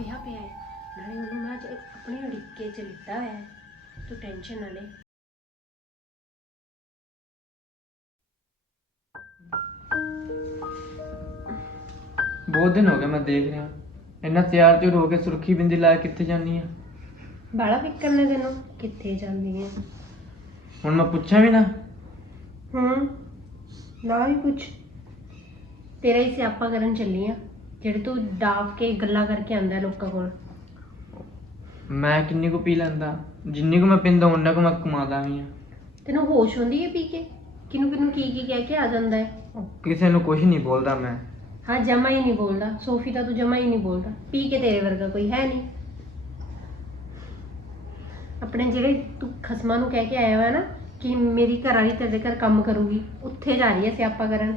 ਹੋਇਆ ਪਿਆ ਹੈ ਨਾਲੇ ਉਹਨੂੰ ਮੈਂ ਅੱਜ ਆਪਣੇ ਅੜਿੱਕੇ 'ਚ ਲਿੱਤਾ ਹੈ। ਤੂੰ ਟੈਨਸ਼ਨ ਨਾ ਲੈ। ਬਹੁਤ ਦਿਨ ਹੋ ਗਏ ਮੈਂ ਦੇਖ ਰਿਹਾ। ਇੰਨਾ ਤਿਆਰ ਤਿਉਰ ਹੋ ਕੇ ਸੁਰਖੀ ਬਿੰਦੀ ਲਾ ਕੇ ਕਿੱਥੇ ਜਾਨੀ ਆ? ਬਾਲਾ ਫਿਕਰ ਨੇ ਤੈਨੂੰ ਕਿੱਥੇ ਜਾਂਦੀ ਹੈ ਹੁਣ ਮੈਂ ਪੁੱਛਾਂ ਵੀ ਨਾ? ਹੂੰ ਨਾ ਵੀ ਪੁੱਛ। ਤੇਰਾ ਹੀ ਸਿਆਪਾ ਕਰਨ ਚੱਲੀ ਆ। ਜਿਹੜੇ ਤੂੰ ਡਾਫ ਕੇ ਗੱਲਾਂ ਕਰਕੇ ਆਂਦਾ ਲੋਕਾਂ ਕੋਲ? ਮੈਂ ਕਿੰਨੀ ਕੁ ਪੀ ਲੈਂਦਾ? ਜਿੰਨੀ ਕੁ ਮੈਂ ਪਿੰਦਾ ਉਹਨਾਂ ਕੁ ਮੈਂ ਕਮਾਦਾ ਵੀ ਆ ਤੈਨੂੰ ਹੋਸ਼ ਹੁੰਦੀ ਹੈ ਪੀ ਕੇ? ਕਿਨੂੰ ਕਿਨੂੰ ਕੀ ਕੀ ਕਹਿ ਕੇ ਆ ਜਾਂਦਾ ਹੈ? ਕਿਸੇ ਨੂੰ ਕੁਝ ਨਹੀਂ ਬੋਲਦਾ ਮੈਂ। ਹਾਂ ਜਮਾ ਹੀ ਨਹੀਂ ਬੋਲਦਾ। ਸੋਫੀ ਤਾਂ ਤੂੰ ਜਮਾ ਹੀ ਨਹੀਂ ਬੋਲਦਾ। ਪੀ ਕੇ ਤੇਰੇ ਵਰਗਾ ਕੋਈ ਹੈ ਨਹੀਂ। ਆਪਣੇ ਜਿਹੜੇ ਤੂੰ ਖਸਮਾਂ ਨੂੰ ਕਹਿ ਕੇ ਆਇਆ ਵਾ ਨਾ ਕਿ ਮੇਰੀ ਘਰ ਵਾਲੀ ਤੇਰੇ ਘਰ ਕੰਮ ਕਰੂਗੀ ਉੱਥੇ ਜਾ ਰਹੀ ਹੈ ਸਿਆਪਾ ਕਰਨ।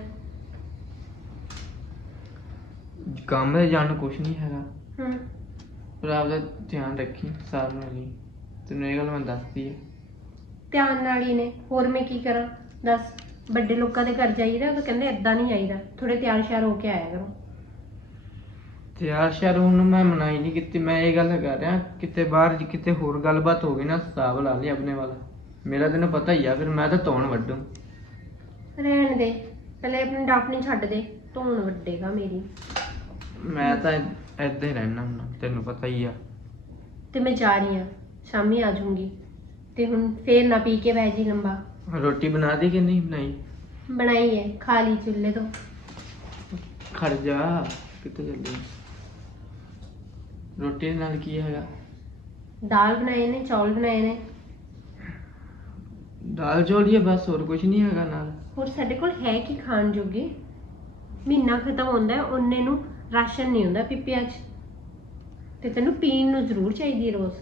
ਕੰਮ ਤੇ ਜਾਣ ਨੂੰ ਕੁਝ ਨਹੀਂ ਹੈਗਾ। ਹੂੰ। ਪਰ ਆਪਦਾ ਧਿਆਨ ਰੱਖੀ ਸਾਰ ਨੂੰ ਲਈ ਤੈਨੂੰ ਇਹ ਗੱਲ ਮੈਂ ਦੱਸਦੀ ਹੈ ਧਿਆਨ ਨਾਲ ਹੀ ਨੇ। ਹੋਰ ਮੈਂ ਕੀ ਕਰਾਂ? ਦੱਸ। ਵੱਡੇ ਲੋਕਾਂ ਦੇ ਘਰ ਜਾਈਦਾ ਤਾਂ ਕਹਿੰਦੇ ਏਦਾਂ ਨਹੀਂ ਆਈਦਾ ਥੋੜੇ ਤਿਆਰ ਸ਼ਿਆਰ ਹੋ ਕੇ ਆਇਆ ਕਰੋ। ਤਿਆਰ ਸ਼ਾਰ ਹੁਣ ਮੈਂ ਮਨਾਈ ਨਹੀਂ ਕੀਤੀ। ਮੈਂ ਇਹ ਗੱਲ ਕਰ ਰਿਹਾ ਕਿਤੇ ਬਾਹਰ ਜੇ ਕਿਤੇ ਹੋਰ ਗੱਲਬਾਤ ਹੋ ਗਈ ਨਾ ਹਿਸਾਬ ਲਾ ਲਈ ਆਪਣੇ ਵਾਲਾ। ਮੇਰਾ ਤੈਨੂੰ ਪਤਾ ਹੀ ਆ ਫਿਰ ਮੈਂ ਤਾਂ ਧੌਣ ਵੱਡੂ। ਰਹਿਣ ਦੇ। ਪਹਿਲੇ ਆਪਣੀ ਡਾਫਨੀ ਛੱਡ ਦੇ। ਧੌਣ ਵੱਡੇਗਾ ਮੇਰੀ। ਮੈਂ ਤਾਂ ਏਦਾਂ ਹੀ ਰਹਿਣਾ ਹੁਣ ਤੈਨੂੰ ਪਤਾ ਹੀ ਆ। ਤੇ ਮੈਂ ਜਾ ਰਹੀ ਹਾਂ ਸ਼ਾਮੀ ਆ ਜਾਊਂਗੀ। ਤੇ ਹੁਣ ਫੇਰ ਨਾ ਪੀ ਕੇ ਬਹਿ ਜੀ ਲੰਬਾ। ਰੋਟੀ ਬਣਾ ਦੀ ਕਿ ਨਹੀਂ ਬਣਾਈ? ਬਣਾਈ ਹੈ ਖਾ ਲਈ ਚੁੱਲ੍ਹੇ ਤੋਂ। ਖੜ ਜਾ ਕਿੱਥੇ ਚੱਲੀ ਰੋਟੀ ਦੇ ਨਾਲ ਕੀ ਹੈਗਾ? ਦਾਲ ਬਣਾਏ ਨੇ ਚੌਲ ਬਣਾਏ ਨੇ। ਦਾਲ ਚੌਲ ਹੀ ਆ ਬਸ ਹੋਰ ਕੁਝ ਨਹੀਂ ਹੈਗਾ ਨਾਲ। ਹੋਰ ਸਾਡੇ ਕੋਲ ਹੈ ਕੀ ਖਾਣ ਜੋਗੇ? ਮਹੀਨਾ ਖਤਮ ਹੁੰਦਾ ਹੈ ਉਹਨੇ ਨੂੰ ਰਾਸ਼ਨ ਨਹੀਂ ਹੁੰਦਾ ਪਿੱਪਿਆਂ 'ਚ। ਤੇ ਤੈਨੂੰ ਪੀਣ ਨੂੰ ਜ਼ਰੂਰ ਚਾਹੀਦੀ ਹੈ ਰੋਜ਼।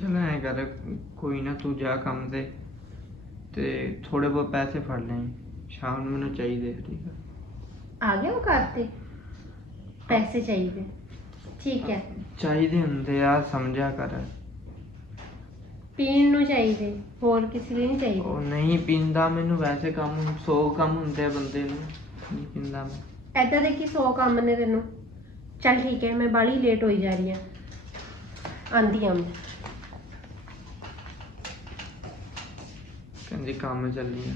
ਚਲ ਐ ਕਰ ਕੋਈ ਨਾ ਤੂੰ ਜਾ ਕੰਮ ਤੇ ਤੇ ਥੋੜੇ ਬਹੁਤ ਪੈਸੇ ਫੜ ਲੈ। ਸ਼ਾਮ ਨੂੰ ਮੈਨੂੰ ਚਾਹੀਦੇ ਠੀਕ ਆ? ਆ ਗਿਆ ਉਹ ਘਰ ਤੇ? ਪੈਸੇ ਚਾਹੀਦੇ। ਠੀਕ ਹੈ। ਚਾਹੀਦੇ ਹੁੰਦੇ ਆ ਸਮਝਿਆ ਕਰ। ਪੀਣ ਨੂੰ ਚਾਹੀਦੇ ਹੋਰ ਕਿਸੇ ਲਈ ਨਹੀਂ ਉਹ ਚਾਹੀਦੇ ਨਹੀਂ ਪੀਂਦਾ ਮੈਨੂੰ ਵੈਸੇ ਕੰਮ ਸੌ ਕੰਮ ਹੁੰਦੇ ਆ ਬੰਦੇ ਨੂੰ। ਨਹੀਂ ਪੀਂਦਾ ਮੈਂ। ਐਦਾਂ ਦੇ ਕੀ 100 ਕੰਮ ਨੇ ਤੈਨੂੰ ਚੱਲ ਠੀਕ ਹੈ ਮੈਂ ਬਾਲੀ ਲੇਟ ਹੋਈ ਜਾ ਰਹੀ ਹਾਂ ਆਂਦੀ ਆਂ ਮੈਂ ਕਹਿੰਦੀ ਕੰਮ ਚੱਲੀ ਆ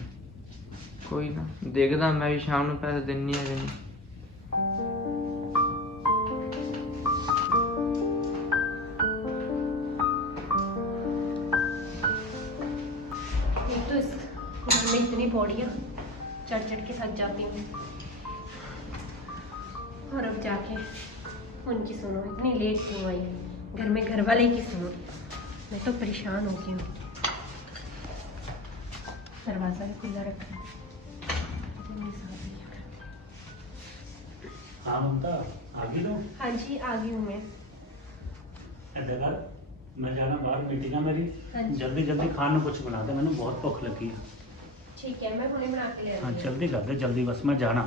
ਕੋਈ ਨਾ ਦੇਖਦਾ ਮੈਂ ਵੀ ਸ਼ਾਮ ਨੂੰ ਪੈਸੇ ਦਿੰਨੀ ਆ ਕਿ ਨਹੀਂ एक तो इस घर में इतनी पौड़ियाँ चढ़ चढ़ के थक जाती हूँ और अब जाके उनकी सुनो इतनी लेट क्यों आई है घर में घर वाले की सुनो मैं तो परेशान हो गई हूँ दरवाज़ा भी खुला रखा है इतनी सारी है। ਹਾਂ ਮਮਤਾ ਆ ਗਈ ਤੂੰ हाँ जी आ गई हूँ मैं ਏਦਾਂ ਕਰ ਮੈਂ ਜਾਣਾ ਬਾਹਰ ਮੀਟਿੰਗ ਆ ਮੇਰੀ ਹਾਂਜੀ। ਜਲਦੀ ਜਲਦੀ ਖਾਣ ਨੂੰ ਕੁਝ ਬਣਾ ਦੇ ਮੈਨੂੰ ਬਹੁਤ ਭੁੱਖ ਲੱਗੀ ਆ ठीक है मैं हुने बना के ले ਹਾਂ आई हूँ। ਜਲਦੀ ਕਰ ਦੇ ਜਲਦੀ ਬਸ ਮੈਂ ਜਾਣਾ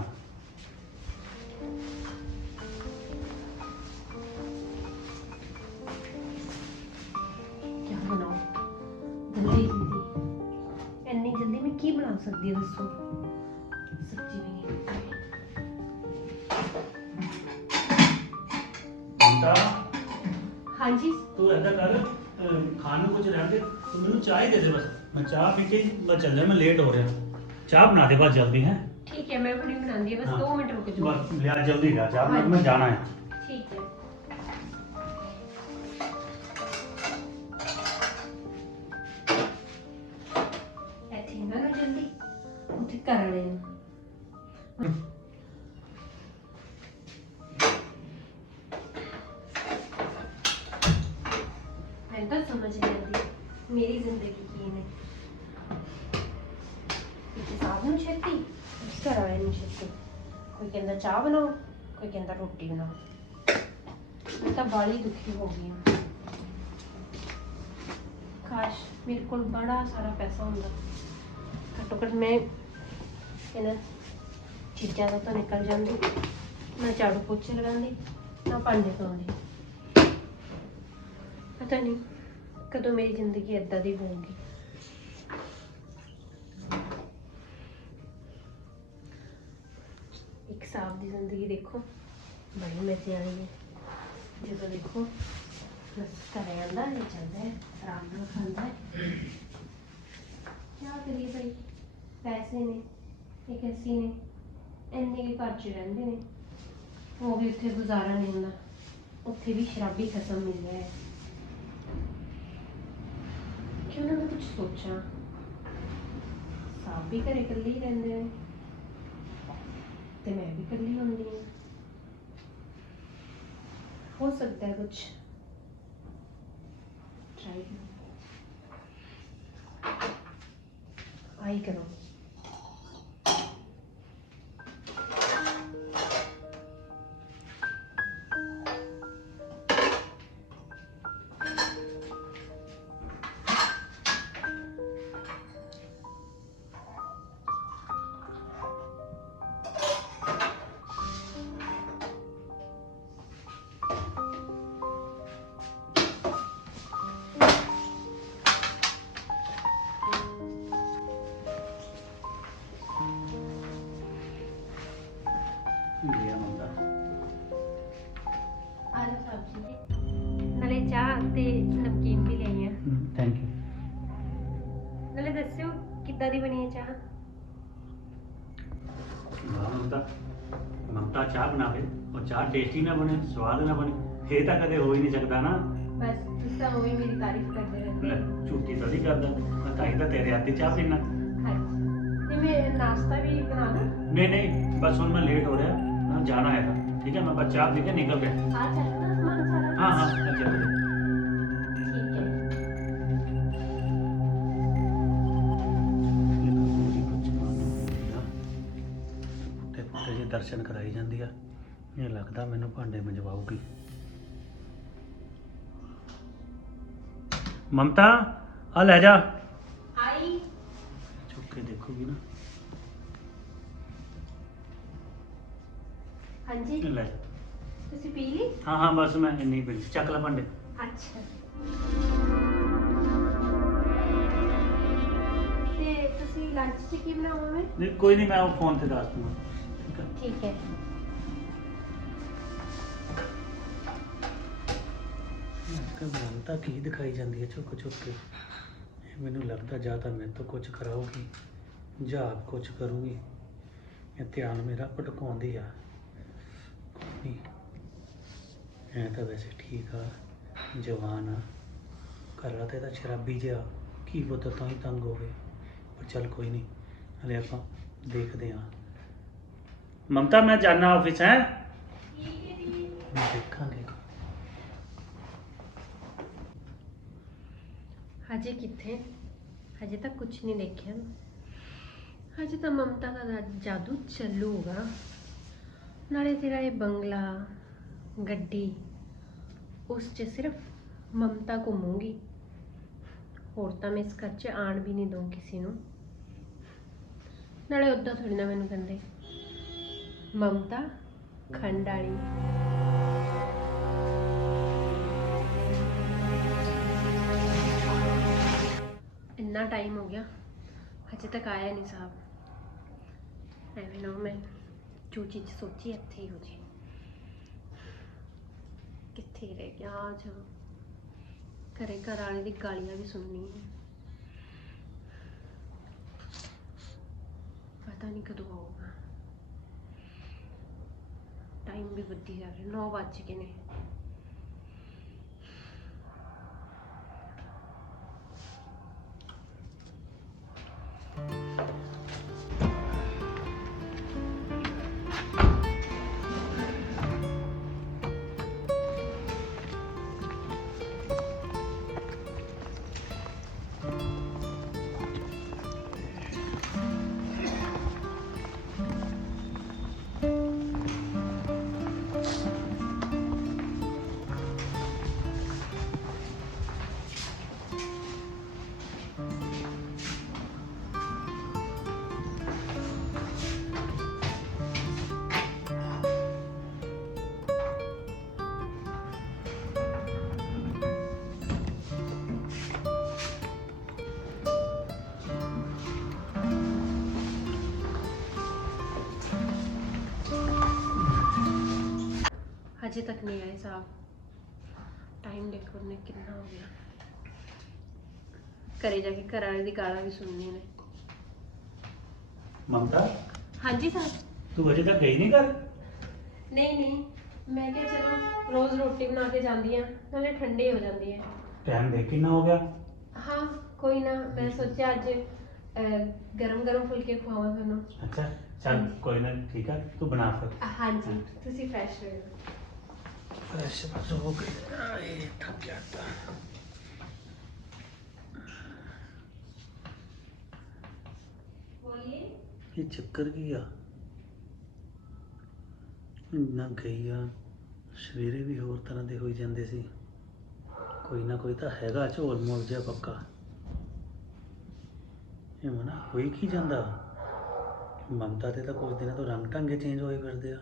ਕਿਆ ਬਣਾਉ? ਜਲਦੀ ਜਲਦੀ ਇੰਨੀ ਜਲਦੀ ਮੈਂ ਕੀ ਬਣਾ ਸਕਦੀ ਹਾਂ ਦੱਸੋ? ਸਬਜ਼ੀ ਵੀ ਨਹੀਂ ਬੇਟਾ ਹਾਂਜੀ? ਤੂੰ ਐਦਾਂ ਕਰ ਅਹ, ਖਾਣ ਨੂੰ ਕੁਝ ਰਹਿਣ ਦੇ। ਤੂੰ ਮੈਨੂੰ ਚਾਹ ਹੀ ਦੇ ਦੇ ਬਸ। ਮੈਂ ਚਾਹ ਪੀ ਕੇ ਮੈਂ ਚੱਲਿਆ ਮੈਂ ਲੇਟ ਹੋ ਰਿਹਾ। ਚਾਹ ਬਣਾ ਦੇ ਬਸ ਜਲਦੀ ਹੈ? ਠੀਕ ਹੈ ਮੈਂ ਹੁਣੇ ਬਣਾਉਂਦੀ ਹਾਂ ਬਸ 2 ਮਿੰਟ ਰੁਕ ਜਾਓ। ਬਸ ਲਿਆ ਜਲਦੀ ਲਿਆ ਚਾਹ ਮੈਂ ਮੈਂ ਜਾਣਾ ਹੈ। ਠੀਕ ਹੈ। ਇੱਥੇ ਨਾ ਨਾ ਜਲਦੀ ਉੱਥੇ ਕਰ ਰਹੇ ਨੇ ਮੈਨੂੰ ਤਾਂ ਸਮਝ ਨਹੀਂ ਆਉਂਦੀ ਮੇਰੀ ਜ਼ਿੰਦਗੀ ਕੀ ਨੇ। ਇੱਕ ਸਾਹਬ ਨੂੰ ਛੇਤੀ। ਘਰ ਵਾਲੇ ਛੇਤੀ। ਕੋਈ ਕਹਿੰਦਾ ਚਾਹ ਬਣਾਓ, ਕੋਈ ਕਹਿੰਦਾ ਰੋਟੀ ਬਣਾਓ। ਮੈਂ ਤਾਂ ਬਾਲੀ ਦੁਖੀ ਹੋ ਗਈ ਹਾਂ। ਕਾਸ਼ ਮੇਰੇ ਕੋਲ ਬੜਾ ਸਾਰਾ ਪੈਸਾ ਹੁੰਦਾ। ਘੱਟੋ ਘੱਟ ਮੈਂ ਇਹਨਾਂ ਚੀਜ਼ਾਂ ਦਾ ਤਾਂ ਨਿਕਲ ਜਾਂਦੀ। ਨਾ ਝਾੜੂ ਪੋਚੇ ਲਗਾਉਂਦੀ, ਨਾ ਭਾਂਡੇ ਧੋਂਦੀ। ਪਤਾ ਨਹੀਂ ਕਦੋਂ ਮੇਰੀ ਜ਼ਿੰਦਗੀ ਏਦਾਂ ਦੀ ਹੋਊਗੀ। ਇੱਕ ਦੀ ਜ਼ਿੰਦਗੀ ਦੇਖੋ। ਬੜੀ ਮਜ਼ੇ ਵਾਲੀ ਹੈ। ਜਦੋਂ ਦੇਖੋ, ਬਸ ਘਰੇ ਆਂਦਾ, ਇਹ ਚੱਲਦਾ ਹੈ, ਆਰਾਮ ਨਾਲ ਖਾਂਦਾ ਹੈ। ਕਿਆ ਕਰੀਏ ਭਾਈ? ਪੈਸੇ ਨੇ, ਇੱਕ ਅਸੀਂ ਨੇ, ਇੰਨੇ ਕੇ ਘਰ 'ਚ ਰਹਿੰਦੇ ਨੇ। ਉਹ ਵੀ ਉੱਥੇ ਗੁਜ਼ਾਰਾ ਨਹੀਂ ਹੁੰਦਾ। ਉੱਥੇ ਵੀ ਸ਼ਰਾਬੀ ਖਤਮ ਮਿਲ ਰਿਹਾ ਹੈ। ਕਿਉਂ ਨਾ ਮੈਂ ਕੁਝ ਸੋਚਾਂ? ਸਾਬ ਵੀ ਘਰੇ ਇਕੱਲੇ ਹੀ ਰਹਿੰਦੇ ਨੇ। ਤੇ ਮੈਂ ਵੀ ਇਕੱਲੀ ਹੁੰਦੀ ਹਾਂ ਹੋ ਸਕਦਾ ਹੈ ਕੁਝ ਟਰਾਈ ਆਈ ਕਰੋ ਦੱਸਿਓ ਕਿੱਦਾਂ ਦੀ ਬਣੀ ਹੈ ਚਾਹ ਮਮਤਾ ਮਮਤਾ ਚਾਹ ਬਣਾਵੇ ਉਹ ਚਾਹ ਟੇਸਟੀ ਨਾ ਬਣੇ ਸਵਾਦ ਨਾ ਬਣੇ ਇਹ ਤਾਂ ਕਦੇ ਹੋ ਹੀ ਨਹੀਂ ਸਕਦਾ ਨਾ ਬਸ ਤੁਸੀਂ ਤਾਂ ਉਵੇਂ ਮੇਰੀ ਤਾਰੀਫ ਕਰਦੇ ਰਹਿੰਦੇ ਲੈ, ਝੂਠੀ ਤਾਂ ਨਹੀਂ ਕਰਦਾ ਮੈਂ ਤਾਂ ਹੀ ਤਾਂ ਤੇਰੇ ਹੱਥ ਦੀ ਚਾਹ ਪੀਣਾ ਹਾਂਜੀ ਤੇ ਮੈਂ ਨਾਸ਼ਤਾ ਵੀ ਬਣਾ ਲਾਂ ਨਹੀਂ ਨਹੀਂ ਬਸ ਹੁਣ ਮੈਂ ਲੇਟ ਹੋ ਰਿਹਾ ਮੈਂ ਜਾਣਾ ਹੈਗਾ ਠੀਕ ਹੈ ਮੈਂ ਬਸ ਚਾਹ ਪੀ ਕੇ ਨਿਕਲ ਰਿਹਾ ਆ ਚੱਲਣਾ ਸਮਾਨ ਸਾਰਾ ਦਰਸ਼ਨ ਕਰਾਈ ਜਾਂਦੀ ਆ। ਇਹ ਲੱਗਦਾ ਮੈਨੂੰ ਭਾਂਡੇ ਮੰਜਵਾਉਗੀ ਮਮਤਾ ਆ ਲੈ ਜਾ। ਆਈ। ਚੁੱਕ ਕੇ ਦੇਖੂਗੀ ਨਾ। ਹਾਂਜੀ। ਲੈ। ਤੁਸੀਂ ਪੀ ਲਈ? ਹਾਂ ਹਾਂ ਬਸ ਮੈਂ ਇੰਨੀ ਪਈ ਸੀ। ਚੱਕ ਲੈ ਭਾਂਡੇ। ਅੱਛਾ। ਤੇ ਤੁਸੀਂ ਲੰਚ 'ਚ ਕੀ ਬਣਾਓਗੇ? ਨਹੀਂ ਕੋਈ ਨਹੀਂ ਮੈਂ ਉਹ ਫੋਨ ਤੇ ਦੱਸ ਦੂੰਗਾ। ਠੀਕ ਹੈ। ਠੀਕ ਮਮਤਾ ਕੀ ਦਿਖਾਈ ਜਾਂਦੀ ਹੈ ਚੁੱਕ ਚੁੱਕ ਕੇ? ਇਹ ਮੈਨੂੰ ਲੱਗਦਾ ਜਾਂ ਤਾਂ ਮੇਰੇ ਤੋਂ ਕੁਝ ਕਰਾਉਗੀ ਜਾਂ ਆਪ ਕੁਝ ਕਰੂਗੀ। ਇਹ ਧਿਆਨ ਮੇਰਾ ਭਟਕਾਉਂਦੀ ਆ। ਨਹੀਂ ਐ ਤਾਂ ਵੈਸੇ ਠੀਕ ਆ, ਜਵਾਨ ਆ। ਘਰਲਾ ਤੇ ਤਾਂ ਸ਼ਰਾਬੀ ਜਿਹਾ ਕੀ ਪਤਾ, ਤਾਂ ਹੀ ਤੰਗ ਹੋਵੇ ਪਰ ਚੱਲ ਕੋਈ ਨਹੀਂ ਹਲੇ ਆਪਾਂ ਦੇਖਦੇ ਹਾਂ। ਮਮਤਾ ਮੈਂ ਜਾਣਾ ਆਫਿਸ ਹੈ? ਦੇਖਾਂਗੇ। ਹਜੇ ਕਿੱਥੇ? ਹਜੇ ਤੱਕ ਕੁਝ ਨਹੀਂ ਦੇਖਿਆ। ਹਜੇ ਤਾਂ ਮਮਤਾ ਦਾ ਜਾਦੂ ਚੱਲੂਗਾ। ਨਾਲੇ ਤੇਰਾ ਇਹ ਬੰਗਲਾ ਗੱਡੀ ਉਸ 'ਚ ਸਿਰਫ ਮਮਤਾ ਘੁੰਮੂਗੀ। ਹੋਰ ਤਾਂ ਮੈਂ ਇਸ ਘਰ 'ਚ ਆਣ ਵੀ ਨਹੀਂ ਦਊਂ ਕਿਸੇ ਨੂੰ। ਨਾਲੇ ਉਦਾਂ ਥੋੜੀ ਨਾ ਮੈਨੂੰ ਕਹਿੰਦੇ। ਮਮਤਾ ਖੰਡ ਵਾਲੀ ਇੰਨਾ ਟਾਈਮ ਹੋ ਗਿਆ ਹਜੇ ਤੱਕ ਆਇਆ ਨਹੀਂ ਸਾਹਿਬ ਐਵੇਂ ਨਾ ਮੈਂ ਜੋ ਚੀਜ਼ ਸੋਚੀ ਇੱਥੇ ਹੀ ਹੋ ਜੇ ਕਿੱਥੇ ਰਹਿ ਗਿਆ ਆ ਘਰੇ ਘਰ ਵਾਲੇ ਦੀ ਗਾਲੀਆਂ ਵੀ ਸੁਣਨੀ ਹੈ ਪਤਾ ਨਹੀਂ ਕਦੋਂ ਆਊਗਾ ਟਾਈਮ ਵੀ ਵੱਧੀ ਜਾ ਰਿਹਾ 9 ਵੱਜ ਗਏ ਨੇ। ਅਜੇ ਤੱਕ ਨਹੀਂ ਆਏ ਸਾਹਿਬ ਟਾਈਮ ਦੇਖੋ ਨੇ ਕਿੰਨਾ ਹੋ ਗਿਆ। ਘਰੇ ਜਾ ਕੇ ਘਰ ਵਾਲੇ ਦੀ ਗਾਲਾਂ ਵੀ ਸੁਣਨੀਆਂ ਨੇ। ਮਮਤਾ? ਹਾਂਜੀ ਸਾਹਿਬ ਤੂੰ ਅਜੇ ਤੱਕ ਗਈ ਨਹੀਂ ਘਰ? ਨਹੀਂ ਨਹੀਂ। ਮੈਂ ਕਿਹਾ ਚਲੋ ਰੋਜ਼ ਰੋਟੀ ਬਣਾ ਕੇ ਜਾਂਦੀ ਆ ਨਾਲੇ ਠੰਡੀ ਹੋ ਜਾਂਦੀ ਹੈ ਟਾਈਮ ਦੇਖ ਕਿੰਨਾ ਹੋ ਗਿਆ? ਹਾਂ ਕੋਈ ਨਾ ਮੈਂ ਸੋਚਿਆ ਅੱਜ ਗਰਮ ਗਰਮ ਫੁਲਕੇ ਖਵਾਵਾਂ ਤੁਹਾਨੂੰ। ਅੱਛਾ ਚੱਲ ਕੋਈ ਨਾ ਠੀਕ ਹੈ ਤੂੰ ਬਣਾ ਫਿਰ। ਹਾਂਜੀ। ਤੁਸੀਂ ਫਰੈਸ਼ ਹੋ ਗਈ ਆਏ ਥੱਕ ਗਿਆ ਤਾਂ ਬੋਲੀਏ ਇਹ ਚੱਕਰ ਕੀ ਆ ਨਾ ਗਈ ਆ ਸਵੇਰੇ ਵੀ ਹੋਰ ਤਰ੍ਹਾਂ ਦੇ ਹੋਈ ਜਾਂਦੇ ਸੀ ਕੋਈ ਨਾ ਕੋਈ ਤਾਂ ਹੈਗਾ ਝੋਲ ਮੋਲ ਜਿਹਾ ਪੱਕਾ ਇਹ ਮਨਾ ਹੋਈ ਕੀ ਜਾਂਦਾ ਮਮਤਾ ਤੇ ਤਾਂ ਕੁਝ ਦਿਨਾਂ ਤੋਂ ਰੰਗ ਢੰਗੇ ਚੇਂਜ ਹੋਏ ਫਿਰਦੇ ਆ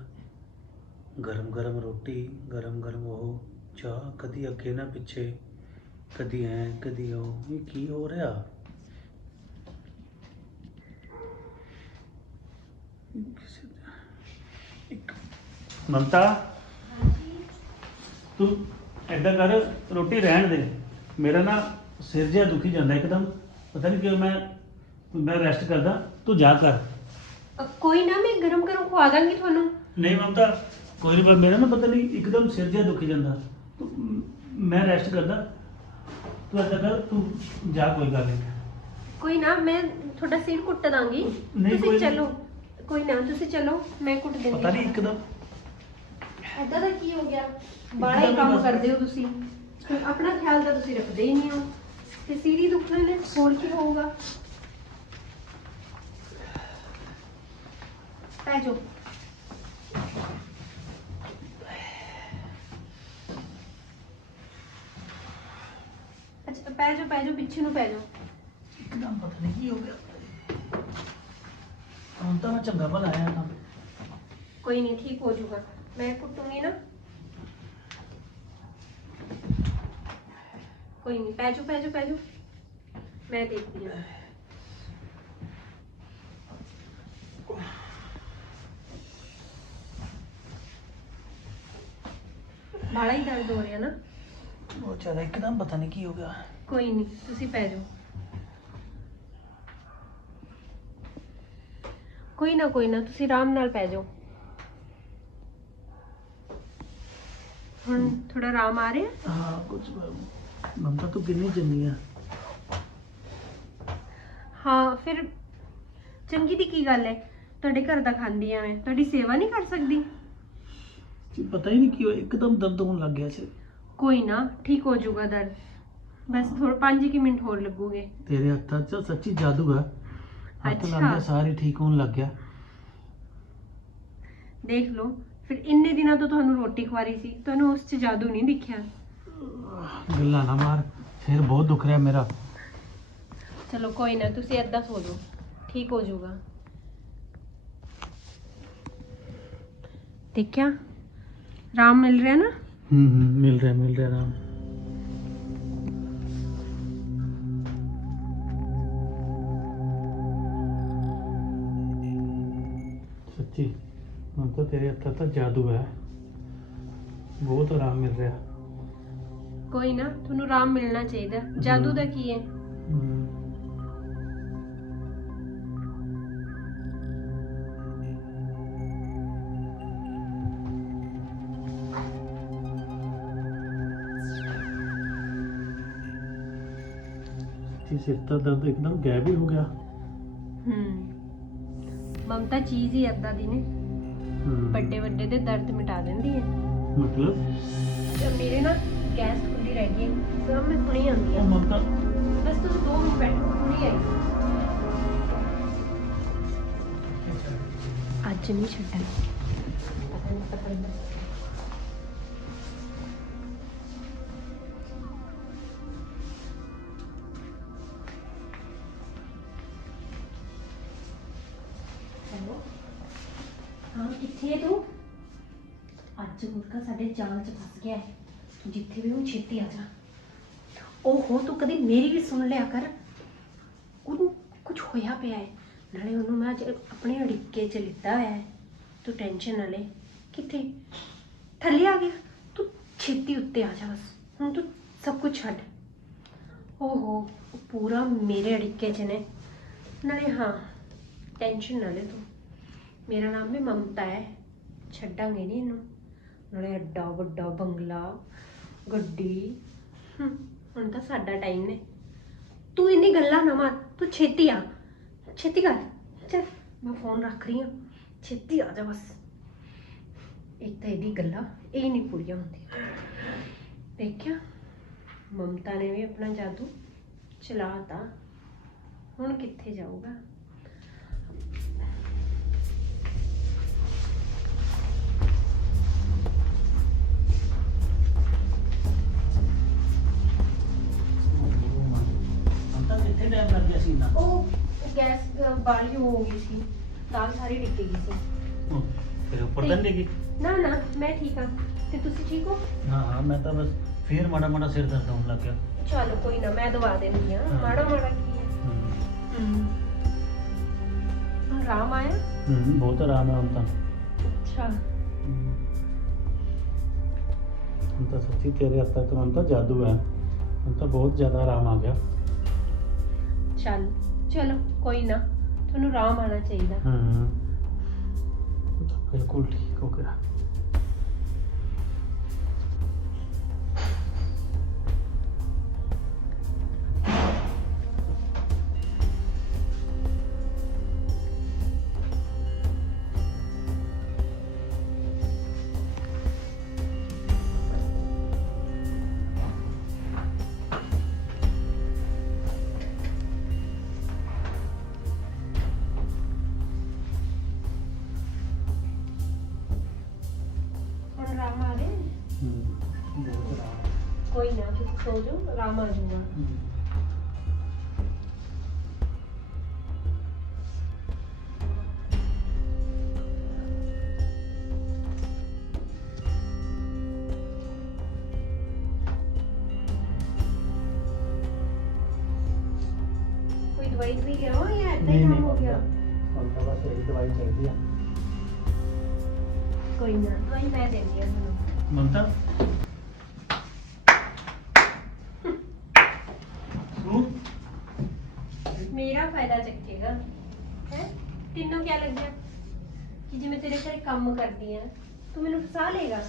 ਗਰਮ ਗਰਮ ਰੋਟੀ ਗਰਮ ਗਰਮ ਉਹ ਚਾਹ ਕਦੀ ਅੱਗੇ ਨਾ ਪਿੱਛੇ ਕਦੀ ਐ ਕਦੀ ਉਹ ਇਹ ਕੀ ਹੋ ਰਿਹਾ? ਮਮਤਾ? ਤੂੰ ਏਦਾਂ ਕਰ ਰੋਟੀ ਰਹਿਣ ਦੇ। ਮੇਰਾ ਨਾ ਸਿਰ ਜਿਹਾ ਦੁਖੀ ਜਾਂਦਾ ਇੱਕਦਮ। ਪਤਾ ਨਹੀਂ ਕਿਉਂ ਮੈਂ ਮੈਂ ਰੈਸਟ ਕਰਦਾ। ਤੂੰ ਜਾ ਕਰ। ਅ, ਕੋਈ ਨਾ ਮੈਂ ਗਰਮ ਗਰਮ ਖਵਾ ਦਾਂਗੀ ਤੁਹਾਨੂੰ। ਨਹੀਂ ਮਮਤਾ ਕੋਈ ਨਹੀਂ ਮੇਰਾ ਨਾ ਪਤਾ ਨਹੀਂ ਇੱਕਦਮ ਸਿਰ ਜਿਹਾ ਦੁਖੀ ਜਾਂਦਾ। ਤੂੰ ਮ- ਰੈਸਟ ਕਰਦਾ। ਤੂੰ ਏਦਾਂ ਕਰ ਤੂੰ ਜਾ ਕੋਈ ਗੱਲ ਨਹੀਂ। ਕੋਈ ਨਾ ਮੈਂ ਤੁਹਾਡਾ ਸਿਰ ਕੁੱਟ ਦਾਂਗੀ। ਨਹੀਂ, ਤੁਸੀਂ ਕੋਈ- ਚਲੋ। ਕੋਈ ਨਾ ਤੁਸੀਂ ਚਲੋ ਮੈਂ ਕੁੱਟ ਦਿੰਦੀ ਪਤਾ ਨਹੀਂ ਇੱਕਦਮ। ਐਦਾਂ ਦਾ ਕੀ ਹੋ ਗਿਆ? ਬਾੜਾ ਹੀ ਇੱਕਦਮ ਹੀ ਕੰਮ ਕਰਦੇ ਹੋ ਤੁਸੀਂ। ਆਪਣਾ ਖਿਆਲ ਤਾਂ ਤੁਸੀਂ ਰੱਖਦੇ ਹੀ ਨਹੀਂ ਹੋ। ਤੇ ਸਿਰ ਹੀ ਦੁਖਣਾ ਨੇ ਹੋਰ ਕੀ ਹੋਊਗਾ? ਪੈ ਜਾਓ ਅੱਛਾ ਪੈ ਜਾਓ ਪੈ ਜਾਓ ਪਿੱਛੇ ਨੂੰ ਪੈ ਜਾਓ। ਇੱਕਦਮ ਪਤਾ ਨਹੀਂ ਕੀ ਹੋ ਗਿਆ। ਹੁਣ ਤਾਂ ਮੈਂ ਚੰਗਾ ਭਲਾ ਆਇਆ ਤਾਂ। ਕੋਈ ਨਹੀਂ ਠੀਕ ਹੋ ਜਾਊਗਾ। ਮੈਂ ਕੁੱਟੂੰਗੀ ਨਾ। ਕੋਈ ਨਹੀਂ ਪੈ ਜਾਓ ਪੈ ਜਾਓ ਪੈ ਜਾਓ। ਮੈਂ ਦੇਖਦੀ ਹਾਂ। ਬਾਲਾ ਹੀ ਦਰਦ ਹੋ ਰਿਹਾ ਨਾ। ਬਹੁਤ ਜ਼ਿਆਦਾ ਇੱਕਦਮ ਪਤਾ ਨਹੀਂ ਕੀ ਹੋ ਗਿਆ। ਕੋਈ ਨਹੀਂ ਤੁਸੀਂ ਪੈ ਜਾਓ। ਕੋਈ ਨਾ ਕੋਈ ਨਾ ਤੁਸੀਂ ਆਰਾਮ ਨਾਲ ਪੈ ਜਾਓ। ਹੁਣ ਥੋੜਾ ਆਰਾਮ ਆ ਰਿਹਾ? ਹਾਂ ਕੁਝ ਮਮਤਾ ਤੂੰ ਕਿੰਨੀ ਜੰਨੀ ਆ। ਹਾਂ ਫਿਰ ਚੰਗੀ ਦੀ ਕੀ ਗੱਲ ਹੈ ਤੁਹਾਡੇ ਘਰ ਦਾ ਖਾਂਦੀ ਆ ਮੈਂ ਤੁਹਾਡੀ ਸੇਵਾ ਨਹੀਂ ਕਰ ਸਕਦੀ? ਜੀ ਪਤਾ ਹੀ ਨਹੀਂ ਕੀ ਹੋਇਆ ਇੱਕਦਮ ਦਰਦ ਹੋਣ ਲੱਗ ਗਿਆ ਸੀ। ਕੋਈ ਨਾ ਠੀਕ ਹੋ ਜਾਊਗਾ ਦਰਦ। ਬਸ ਥੋੜਾ 5 ਕਿ ਮਿੰਟ ਹੋਰ ਲੱਗੂਗੇ। ਤੇਰੇ ਹੱਥਾਂ 'ਚ ਸੱਚੀ ਜਾਦੂ ਹੱਥ ਅੱਛਾ। ਲਾਉਂਦੇ ਸਾਰੀ ਠੀਕ ਹੋਣ ਲੱਗ ਗਿਆ। ਦੇਖ ਲਓ ਫਿਰ ਇੰਨੇ ਦਿਨਾਂ ਤੋਂ ਤੁਹਾਨੂੰ ਰੋਟੀ ਖਵਾ ਰਹੀ ਸੀ ਤੁਹਾਨੂੰ ਉਸ 'ਚ ਜਾਦੂ ਨਹੀਂ ਦਿਖਿਆ। ਗੱਲਾਂ ਨਾ ਮਾਰ ਫਿਰ ਬਹੁਤ ਦੁਖ ਰਿਹਾ ਮੇਰਾ। ਚਲੋ ਕੋਈ ਨਾ ਤੁਸੀਂ ਏਦਾਂ ਸੋ ਜਾਓ ਠੀਕ ਹੋ ਜਾਊਗਾ। ਦੇਖਿਆ? ਆਰਾਮ ਮਿਲ ਰਿਹਾ ਨਾ? ਹੂੰ ਹੂੰ ਮਿਲ ਰਿਹਾ ਮਿਲ ਰਿਹਾ ਰਾਮ ਸੱਚੀ। ਮਨ ਤਾਂ ਤੇਰੇ ਹੱਥਾਂ ਤਾਂ ਜਾਦੂ ਹੈ। ਬਹੁਤ ਆਰਾਮ ਮਿਲ ਰਿਹਾ। ਕੋਈ ਨਾ ਤੁਹਾਨੂੰ ਆਰਾਮ ਮਿਲਣਾ ਚਾਹੀਦਾ। ਜਾਦੂ ਦਾ ਕੀ ਹੈ? ਹੂੰ। ਸੱਚੀ ਸਿਰ ਦਾ ਦਰਦ ਇੱਕਦਮ ਗਾਇਬ ਹੀ ਹੋ ਗਿਆ। ਹੂੰ। ਮਮਤਾ ਚੀਜ਼ ਹੀ ਏਦਾਂ ਦੀ ਨੇ। ਵੱਡੇ ਵੱਡੇ ਦੇ ਦਰਦ ਮਿਟਾ ਦਿੰਦੀ ਹੈ। ਮਤਲਬ? ਤੇ ਮੇਰੇ ਨਾ ਗੈਸ ਖੁੱਲੀ ਰਹਿ ਗਈ। ਹੈ ਸਰ ਮੈਂ ਹੁਣੇ ਆਉਂਦੀ ਉਹ ਹਾਂ ਮਮਤਾ। ਬਸ ਤੁਸੀਂ 2 ਮਿੰਟ ਬੈਠੋ ਹੁਣੇ ਆਈ। ਅੱਜ ਨਹੀਂ ਛੱਡਣਾ। ਜਾਲ 'ਚ ਫਸ ਗਿਆ ਹੈ। ਜਿੱਥੇ ਵੀ ਉਹ ਛੇਤੀ ਆ ਜਾ। ਓਹੋ ਤੂੰ ਕਦੀ ਮੇਰੀ ਵੀ ਸੁਣ ਲਿਆ ਕਰ। ਉਹਨੂੰ ਕੁਝ ਹੋਇਆ ਪਿਆ ਹੈ। ਨਾਲੇ ਉਹਨੂੰ ਮੈਂ ਅੱਜ ਆਪਣੇ ਅੜਿੱਕੇ 'ਚ ਲਿੱਤਾ ਹੋਇਆ ਹੈ। ਤੂੰ ਟੈਨਸ਼ਨ ਨਾ ਲੈ। ਕਿੱਥੇ? ਥੱਲੇ ਆ ਗਿਆ। ਤੂੰ ਛੇਤੀ ਉੱਤੇ ਆ ਜਾ ਬਸ। ਹੁਣ ਤੂੰ ਸਭ ਕੁਝ ਛੱਡ। ਓਹੋ, ਉਹ ਪੂਰਾ ਮੇਰੇ ਅੜਿੱਕੇ 'ਚ ਨੇ। ਨਾਲੇ ਹਾਂ, ਟੈਨਸ਼ਨ ਨਾ ਲੈ ਤੂੰ। ਮੇਰਾ ਨਾਮ ਵੀ ਮਮਤਾ ਹੈ। ਛੱਡਾਂਗੇ ਨਹੀਂ ਇਹਨੂੰ। ਨਾਲੇ ਐਡਾ ਵੱਡਾ ਬੰਗਲਾ ਗੱਡੀ। ਹਮ, ਹੁਣ ਤਾਂ ਸਾਡਾ ਟਾਈਮ ਨੇ। ਤੂੰ ਇੰਨੀ ਗੱਲਾਂ ਨਾ ਮਾਰ ਤੂੰ ਛੇਤੀ ਆ। ਛੇਤੀ ਕਰ। ਚੱਲ ਮੈਂ ਫੋਨ ਰੱਖ ਰਹੀ ਹਾਂ। ਛੇਤੀ ਆ ਜਾ ਬਸ। ਇੱਕ ਤਾਂ ਇਹਦੀ ਗੱਲਾਂ ਇਹ ਨਹੀਂ ਪੂਰੀਆਂ ਹੁੰਦੀਆਂ। ਦੇਖਿਆ ਮਮਤਾ ਨੇ ਵੀ ਆਪਣਾ ਜਾਦੂ ਚਲਾਤਾ। ਹੁਣ ਕਿੱਥੇ ਜਾਊਗਾ? ਇੰਨਾ ਉਹ ਗੈਸ ਬਾਲੀ ਹੋ ਗਈ ਸੀ। ਦਾਲ ਸਾਰੀ ਡਿੱਗ ਗਈ ਸੀ। ਹੂੰ, ਫਿਰ ਉੱਪਰ ਤਾਂ ਨਹੀਂ ਡਿੱਗੀ? ਨਾ ਨਾ ਮੈਂ ਠੀਕ ਹਾਂ। ਤੇ ਤੁਸੀਂ ਠੀਕ ਹੋ? ਹਾਂ ਹਾਂ ਮੈਂ ਤਾਂ ਬਸ ਫੇਰ ਮਾੜਾ ਮਾੜਾ ਸਿਰ ਦਰਦ ਹੋਣ ਲੱਗ ਗਿਆ। ਚਲੋ ਕੋਈ ਨਾ ਮੈਂ ਦਵਾ ਦੇਣੀ ਆ ਹਾਂ। ਮਾੜਾ ਮਾੜਾ ਕੀ ਹੈ? ਹੂੰ। ਹੁਣ ਰਾਮ ਆਇਆ? ਹੂੰ ਬਹੁਤ ਆਰਾਮ ਹੈ ਹੁਣ ਤਾਂ। ਅੱਛਾ। ਹੁਣ ਤਾਂ ਸੱਚੀ ਤੇਰੇ ਹੱਥ ਤੱਕ ਹੁਣ ਤਾਂ ਜਾਦੂ ਹੈ। ਹੁਣ ਤਾਂ ਬਹੁਤ ਜ਼ਿਆਦਾ ਆਰਾਮ ਆ ਗਿਆ। ਚੱਲ, ਚਲੋ, ਕੋਈ ਨਾ, ਤੁਹਾਨੂੰ ਆਰਾਮ ਆਣਾ ਚਾਹੀਦਾ। ਹੂੰ ਹੁਣ ਤਾਂ ਬਿਲਕੁਲ ਠੀਕ ਹੋ ਗਿਆ। ਕੋਈ ਨਾ ਤੁਸੀਂ ਸੋ ਜਾਓ ਰਾਮ ਆ ਜਾਊਗਾ ਹੂੰ। ਕੋਈ ਮੇਰਾ ਫਾਇਦਾ ਚੱਕੇਗਾ। ਹੈ? ਤੈਨੂੰ ਕੀ ਲੱਗਿਆ? ਕਿ ਜੇ ਮੈਂ ਤੇਰੇ ਘਰੇ ਕੰਮ ਕਰਦੀ ਆ ਤੂੰ ਮੈਨੂੰ ਫਸਾ ਲੇਗਾ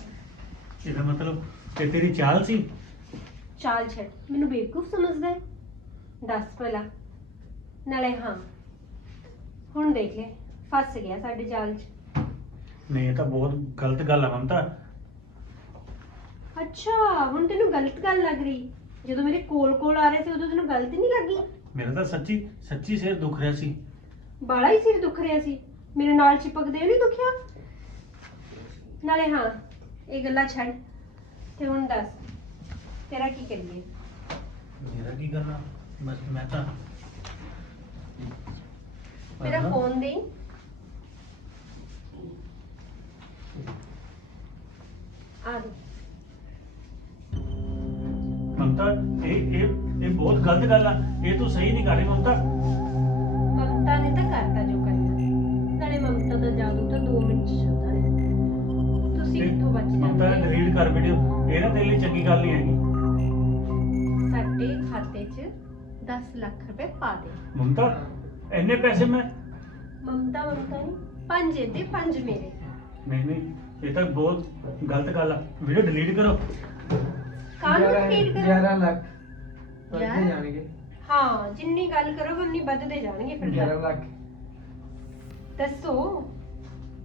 ਇਹਦਾ ਮਤਲਬ ਤੇ ਤੇਰੀ ਚਾਲ ਸੀ? ਚਾਲ ਛੱਡ ਮੈਨੂੰ ਬੇਵਕੂਫ ਸਮਝਦਾ ਹੈ? ਦੱਸ ਭਲਾ। ਨਾਲੇ ਹਾਂ ਹੁਣ ਦੇਖ ਲੈ ਫਸ ਗਿਆ ਸਾਡੇ ਜਾਲ 'ਚ। ਨਹੀਂ ਇਹ ਤਾਂ ਬਹੁਤ ਗਲਤ ਗੱਲ ਆ ਮਮਤਾ। ਅੱਛਾ ਹੁਣ ਤੈਨੂੰ ਗਲਤ ਗੱਲ ਲੱਗ ਰਹੀ। ਜਦੋਂ ਮੇਰੇ ਕੋਲ ਕੋਲ ਆ ਰਹੇ ਸੀ ਉਦੋਂ ਤੈਨੂੰ ਗਲਤ ਨਹੀਂ ਲੱਗੀ? ਮੇਰਾ ਤਾਂ ਸੱਚੀ ਸੱਚੀ ਸਿਰ ਦੁਖ ਰਿਹਾ ਸੀ। ਬਾਲਾ ਹੀ ਸਿਰ ਦੁਖ ਰਿਹਾ ਸੀ। ਮੇਰੇ ਨਾਲ ਚਿਪਕਦੇ ਨਹੀਂ ਦੁਖਿਆ? ਨਾਲੇ ਹਾਂ ਇਹ ਗੱਲਾਂ ਛੱਡ। ਤੇ ਹੁਣ ਦੱਸ ਤੇਰਾ ਕੀ ਕਰੀਏ? ਮੇਰਾ ਕੀ ਕਰਨਾ? ਬਸ ਮੈਂ ਤਾਂ ਮੇਰਾ ਹਾਂ। ਫੋਨ ਦੇ। ਆ ਦੇ। ਮਮਤਾ ਇਹ ਇਹ ਇਹ ਬਹੁਤ ਗਲਤ ਗੱਲ ਆ। ਇਹ ਤੂੰ ਸਹੀ ਨਹੀਂ ਕਰ ਰਹੀ ਮਮਤਾ। ਮਮਤਾ ਨੇ ਤਾਂ ਕਰਤਾ ਜੋ ਕਰਨਾ ਨਾਲੇ ਮਮਤਾ ਦਾ ਜਾਦੂ ਤਾਂ 2 ਮਿੰਟ ਚ ਚੱਲਦਾ ਹੈ ਤੁਸੀਂ ਤੇ ਕਿੱਥੋਂ ਬਚ ਮਮਤਾ ਜਾਂਦੇ ਡਿਲੀਟ ਕਰ ਵੀਡੀਓ। ਇਹ ਨਾ ਤੇਰੇ ਲਈ ਚੰਗੀ ਗੱਲ ਨਹੀਂ ਹੈਗੀ। ਸਾਡੇ ਖਾਤੇ 'ਚ 10 ਲੱਖ ਰੁਪਏ ਪਾ ਦੇ। ਮਮਤਾ ਇੰਨੇ ਪੈਸੇ ਮੈਂ ਮਮਤਾ ਮਮਤਾ ਨਹੀਂ ਪੰਜ ਇਹਦੇ ਪੰਜ ਮੇਰੇ। ਨਹੀਂ ਨਹੀਂ ਇਹ ਤਾਂ ਬਹੁਤ ਗਲਤ ਗੱਲ ਆ। ਵੀਡੀਓ ਡਿਲੀਟ ਕਰੋ। ਕਾਹਨੂੰ ਰਿਪੀਟ ਕਰਾਂ? 11 ਲੱਖ। ਵੱਧਦੇ ਗਿਆਰਾਂ? ਜਾਣਗੇ। ਹਾਂ ਜਿੰਨੀ ਗੱਲ ਕਰੋਗੇ ਉਨੀ ਵੱਧਦੇ ਜਾਣਗੇ ਫਿਰ 11 ਲੱਖ। ਦੱਸੋ।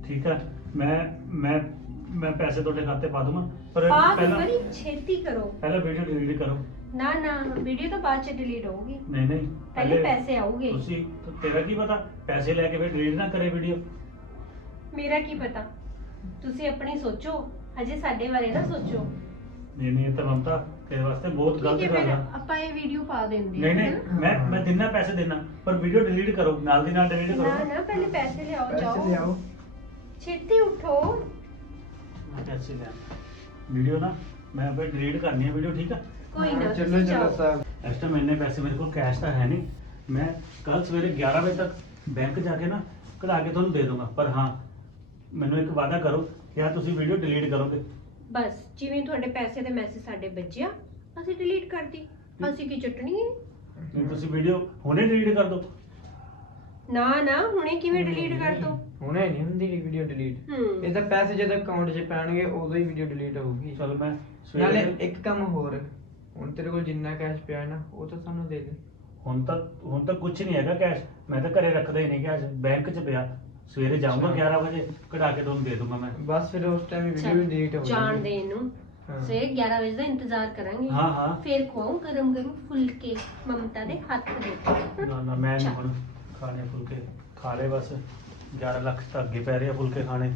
ਠੀਕ ਹੈ ਮੈਂ ਮੈਂ ਮੈਂ ਪੈਸੇ ਤੁਹਾਡੇ ਖਾਤੇ ਪਾ ਦੂੰਗਾ ਪਰ ਪਾ ਪਹਿਲਾਂ ਕਰੀ ਛੇਤੀ ਕਰੋ। ਪਹਿਲਾਂ ਵੀਡੀਓ ਡਿਲੀਟ ਕਰੋ। ਨਾ ਨਾ ਵੀਡੀਓ ਤਾਂ ਬਾਅਦ ਚ ਡਿਲੀਟ ਹੋਊਗੀ। ਨਹੀਂ ਨਹੀਂ ਪਹਿਲੇ ਪੈਸੇ ਆਉਗੇ ਤੁਸੀਂ ਤੇਰਾ ਕੀ ਪਤਾ? ਪੈਸੇ ਲੈ ਕੇ ਫਿਰ ਡਿਲੀਟ ਨਾ ਕਰੇ ਵੀਡੀਓ ਮੇਰਾ ਕੀ ਪਤਾ? ਤੁਸੀਂ ਆਪਣੀ ਸੋਚੋ ਅਜੇ ਸਾਡੇ ਬਾਰੇ ਨਾ ਸੋਚੋ। ਨਹੀਂ ਨਹੀਂ ਇਹ ਤਾਂ ਮਮਤਾ ਤੇਰੇ ਵਾਸਤੇ ਬਹੁਤ ਠੀਕ ਗਲਤ ਹੈ ਗੱਲ ਫਿਰ ਆ ਆਪਾਂ ਇਹ ਵੀਡੀਓ ਪਾ ਦਿੰਦੇ ਨਹੀਂ ਨਹੀਂ ਮੈਂ ਮੈਂ ਦਿਨਾ ਪੈਸੇ ਦੇਣਾ ਪਰ ਵੀਡੀਓ ਡਿਲੀਟ ਕਰੋ ਨਾਲ ਦੀ ਨਾਲ ਡਿਲੀਟ ਨਾ ਕਰੋ। ਨਾ ਪਹਿਲੇ ਪੈਸੇ ਲਿਆਓ ਪੈਸੇ ਜਾਓ। ਲਿਆਓ। ਛੇਤੀ ਉਠੋ। ਮੈਂ ਪੈਸੇ ਲੈ ਵੀਡੀਓ ਨਾ ਮੈਂ ਫਿਰ ਡਿਲੀਟ ਕਰਨੀ ਹੈ ਵੀਡੀਓ ਠੀਕ ਆ? ਕੋਈ ਨਾ ਚਲੋ ਤੁਸੀਂ ਚਲੋ ਜਾਓ। ਸਾਹਿਬ ਇਸ ਟਾਈਮ ਇੰਨੇ ਪੈਸੇ ਮੇਰੇ ਕੋਲ ਕੈਸ਼ ਤਾਂ ਹੈ ਨਹੀਂ। ਮੈਂ ਕੱਲ ਸਵੇਰੇ 11 ਵਜੇ ਤੱਕ ਬੈਂਕ ਜਾ ਕੇ ਨਾ ਕਢਾ ਕੇ ਤੁਹਾਨੂੰ ਦੇ ਦੂੰਗਾ। ਪਰ ਹਾਂ ਮੈਨੂੰ ਇੱਕ ਵਾਅਦਾ ਕਰੋ ਕਿ ਆ ਤੁਸੀਂ ਵੀਡੀਓ ਡਿਲੀਟ ਕਰੋਗੇ। ਬਸ ਜਿਵੇਂ ਤੁਹਾਡੇ ਪੈਸੇ ਦੇ ਮੈਸੇਜ ਸਾਡੇ ਵੱਜਿਆ ਅਸੀਂ ਡਿਲੀਟ ਕਰਤੀ ਅਸੀਂ ਕੀ ਚਟਣੀ ਹੈ? ਨਹੀਂ ਤੁਸੀਂ ਵੀਡੀਓ ਹੁਣੇ ਡਿਲੀਟ ਕਰ ਦਿਓ ਨਾ ਨਾ ਹੁਣੇ ਕਿਵੇਂ ਡਿਲੀਟ ਕਰ ਦੋ? ਹੁਣੇ ਨਹੀਂ ਹੁੰਦੀ ਵੀਡੀਓ ਡਿਲੀਟ ਹੂੰ। ਇਹ ਤਾਂ ਪੈਸੇ ਜਦੋਂ ਅਕਾਊਂਟ 'ਚ ਪੈਣਗੇ ਉਦੋਂ ਹੀ ਵੀਡੀਓ ਡਿਲੀਟ ਹੋਊਗੀ। ਚਲ ਮੈਂ ਨਾਲੇ ਸਵੇਰੇ ਇੱਕ ਕੰਮ ਹੋਰ ਹੁਣ ਤੇਰੇ ਕੋਲ ਜਿੰਨਾ ਕੈਸ਼ ਪਿਆ ਹੈ ਨਾ ਉਹ ਤਾਂ ਸਾਨੂੰ ਦੇ ਦੇ। ਹੁਣ ਤਾਂ ਹੁਣ ਤਾਂ ਕੁਝ ਨਹੀਂ ਹੈਗਾ ਕੈਸ਼ ਮੈਂ ਤਾਂ ਘਰੇ ਰੱਖਦਾ ਹੀ ਨਹੀਂ ਕੈਸ਼ ਬੈਂਕ 'ਚ ਪਿਆ। ਸਵੇਰੇ ਜਾਊਂਗਾ ਅੱਛਾ। 11 ਵਜੇ ਕਢਾ ਕੇ ਤੁਹਾਨੂੰ ਦੇ ਦੂੰਗਾ ਮੈਂ। ਬਸ ਫਿਰ ਉਸ ਟਾਈਮ ਵੀਡੀਓ ਵੀ ਡਿਲੀਟ ਹੋ ਜਾਣ। ਦੇ ਇਹਨੂੰ। ਸਵੇਰੇ 11 ਵਜੇ ਦਾ ਇੰਤਜ਼ਾਰ ਕਰਾਂਗੇ। ਹਾਂ ਹਾਂ। ਫਿਰ ਖਵਾਉਂ ਗਰਮ ਗਰਮ ਫੁਲਕੇ ਮਮਤਾ ਦੇ ਹੱਥ ਦੇ। ਨਾ ਨਾ ਮੈਂ ਨਹੀਂ। ਹੁਣ ਖਾਣੇ ਫੁਲਕੇ ਖਾ ਲਏ ਬਸ। 11 ਲੱਖ ਤਾਂ ਅੱਗੇ ਪੈ ਰਹੇ ਫੁਲਕੇ ਖਾਣੇ।